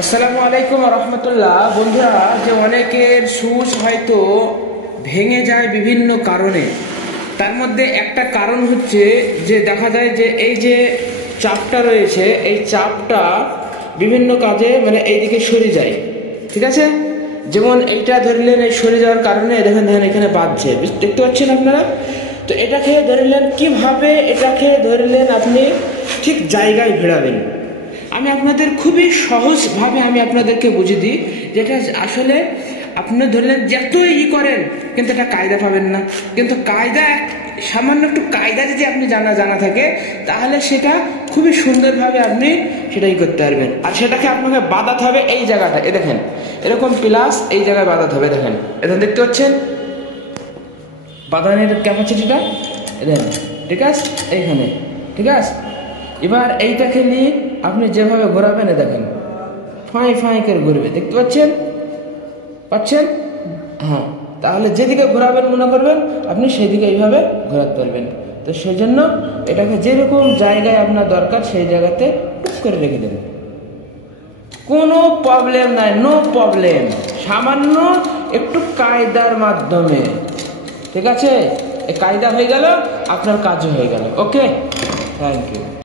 আসসালামু আলাইকুম রহমতুল্লাহ। বন্ধুরা, যে অনেকের সুচ হয়তো ভেঙে যায় বিভিন্ন কারণে, তার মধ্যে একটা কারণ হচ্ছে যে দেখা যায় যে এই যে চাপটা রয়েছে, এই চাপটা বিভিন্ন কাজে মানে এইদিকে সরে যায়। ঠিক আছে, যেমন এইটা ধরলেন, এই সরে যাওয়ার কারণে দেখেন দেখেন এখানে বাঁধছে, দেখতে পাচ্ছেন আপনারা। তো এটাকে ধরলেন কিভাবে, এটাকে ধরলেন আপনি ঠিক জায়গায় ভিড়াবেন। আমি আপনাদের খুবই সহজভাবে আমি আপনাদেরকে বুঝিয়ে দিই, যেটা আসলে আপনি ধরলেন যতই করেন কিন্তু এটা কায়দা পাবেন না। কিন্তু কায়দা, সামান্য একটু কায়দা যদি আপনি জানা থাকে, তাহলে সেটা খুবই সুন্দরভাবে আপনি সেটাই করতে পারবেন। আর সেটাকে আপনাকে বাঁধাতে হবে এই জায়গাটা, এ দেখেন এরকম প্লাস এই জায়গায় বাঁধাতে হবে। দেখেন এখন দেখতে পাচ্ছেন বাঁধানোর ক্যাপাসিটিটা, দেখেন ঠিক আছে এইখানে। ঠিক আছে, এবার এইটাকে নিয়ে আপনি যেভাবে ঘোরাবেন দেখেন ফাঁই ফাঁই করে ঘুরবে, দেখতে পাচ্ছেন? হ্যাঁ, তাহলে যেদিকে ঘোরাবেন মনে করবেন আপনি সেদিকে এইভাবে ঘোরাতে পারবেন। তো সেই জন্য এটাকে যেরকম জায়গায় আপনার দরকার সেই জায়গাতে টুক করে রেখে দেবেন, কোনো প্রবলেম নাই, নো প্রবলেম। সামান্য একটু কায়দার মাধ্যমে, ঠিক আছে, এই কায়দা হয়ে গেল, আপনার কাজও হয়ে গেল। ওকে, থ্যাংক ইউ।